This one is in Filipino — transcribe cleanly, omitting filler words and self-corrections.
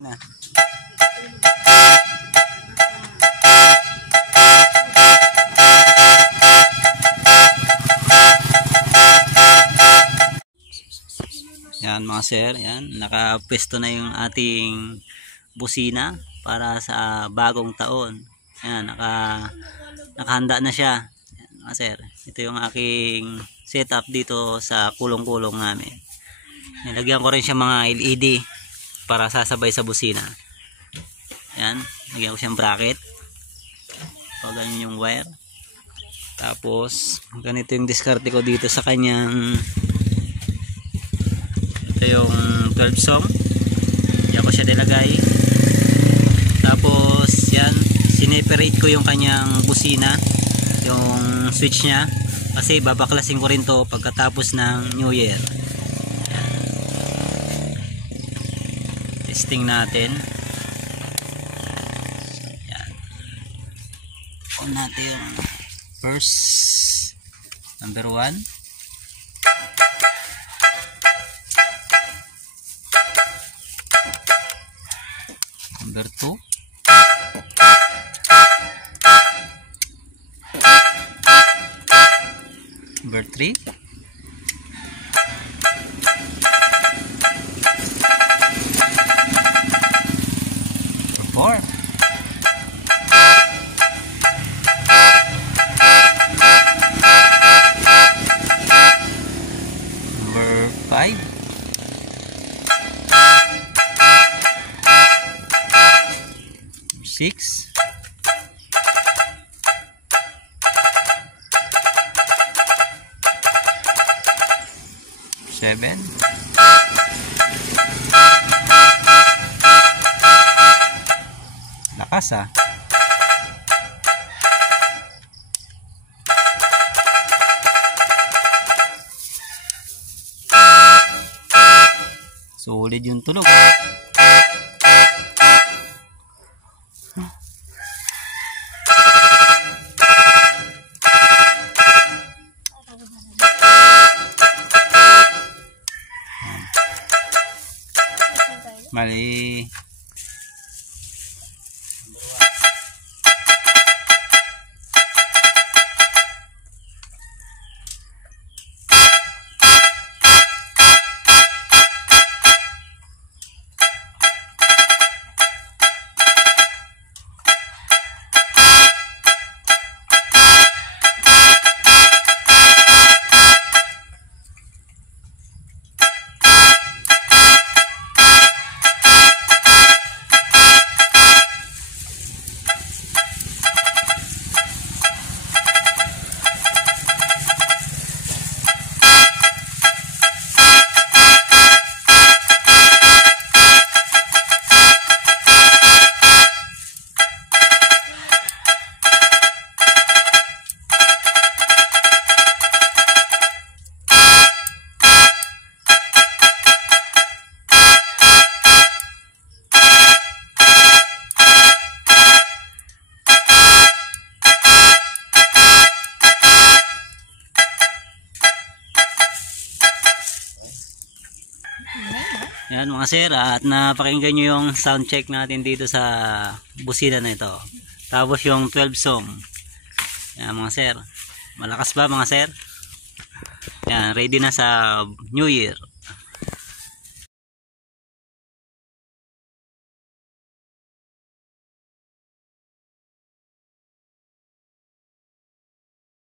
Na. Yan mga sir, yan nakapwesto na yung ating busina para sa bagong taon. Yan nakahanda na siya. Yan, mga sir, ito yung aking setup dito sa kulong-kulong namin. Nilagyan ko rin siya mga LED para sasabay sa busina. Yan, lagyan ko siyang bracket. So, ganyan yung wire. Tapos, ganito yung diskarte ko dito sa kanyang, ito yung 12 song. Yan ko siya nilagay. Tapos, yan, sineperate ko yung kanyang busina, yung switch nya. Kasi babaklasin ko rin to pagkatapos ng New Year. Testing natin. Yan. On natin yung first, number 1. Number 2. Number 3. Number 5. Number 6. 7. Lakas ah. Solid yung tunog. Mali. Yan mga sir, at napakinggan nyo yung sound check natin dito sa busina na ito. Tapos yung 12 song. Yan mga sir, malakas ba mga sir? Yan, ready na sa New Year.